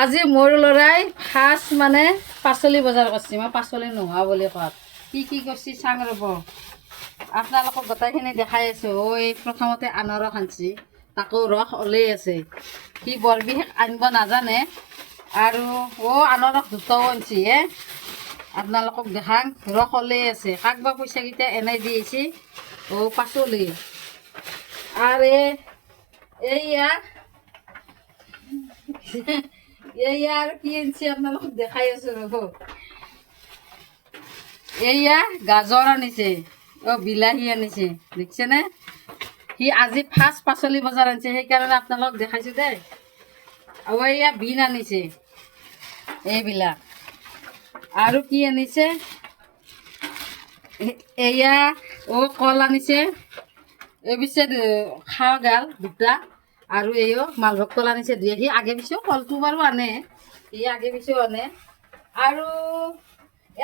আজি মোৰ ল'ৰাই ফাৰ্ষ্ট মানে পাচলি বজাৰ কৰিছে। মই পাচলি নোহোৱা বুলি কোৱাত কি কৰিছে চাং ৰ'ব, আপোনালোকক গোটেইখিনি দেখাই আছোঁ। এই প্ৰথমতে আনাৰস আনিছে, তাকো ৰস ওলাই আছে। সি বৰ বিশেষ আনিব নাজানে আৰু আনাৰস দুটাও আনিছে আপোনালোকক দেখাং। ৰস ওলাই আছে, কাক বা পইচাকেইটা এনেই দি আহিছে। পাচলি আৰু এইয়া আৰু কি আনিছে আপোনালোকক দেখাই আছোঁ ৰ'ব। এইয়া গাজৰ আনিছে, বিলাহী আনিছে, দেখিছেনে? সি আজি ফাৰ্ষ্ট পাচলি বজাৰ আনিছে, সেইকাৰণে আপোনালোকক দেখাইছোঁ দেই। আৰু এইয়া বিন আনিছে, এইবিলাক আৰু কি আনিছে, এয়া কল আনিছে, এই পিছে খাৱা গাল দুটা, আৰু মালভোগ কল আনিছে দুই। সি আগে পিছেও কলটো বাৰু আনে, আগে পিছেও আনে। আৰু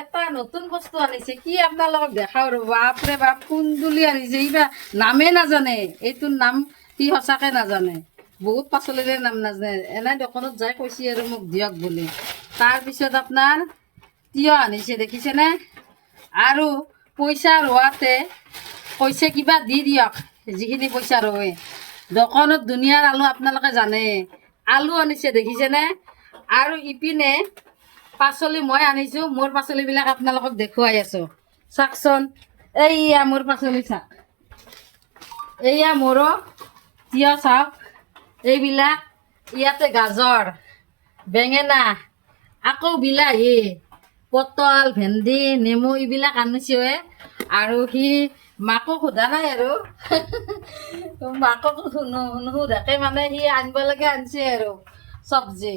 এটা নতুন বস্তু আনিছে, কি আপোনালোকক দেখাওঁ ৰ'ব। বাপৰে বাপ, কুন্দুলি আনিছে। এইবাৰ নামেই নাজানে, এইটোৰ নাম সি সঁচাকৈ নাজানে। বহুত পাচলিৰে নাম নাজানে, এনে দোকানত যাই কৈছে আৰু মোক দিয়ক বুলি। তাৰপিছত আপোনাৰ তিয়হ আনিছে, দেখিছেনে? আৰু পইচা ৰোৱাতে কৈছে কিবা দি দিয়ক, যিখিনি পইচা ৰোৱে। দোকানত দুনিয়াৰ আলু আপোনালোকে জানে। আলু আনিছে, দেখিছেনে? আৰু ইপিনে পাচলি মই আনিছোঁ, মোৰ পাচলিবিলাক আপোনালোকক দেখুৱাই আছোঁ। চাওকচোন, এইয়া মোৰ পাচলি চাওক, এইয়া মোৰো তিয়হ চাওক, এইবিলাক ইয়াতে গাজৰ, বেঙেনা, আকৌ বিলাহী, পটল, ভেন্দি, নেমু এইবিলাক আনিছোঁ। আৰু সি মাকো সোধা নাই আৰু মাকো নুসুধাকে মানে সি আনিব লাগে আনিছে আৰু চব্জি।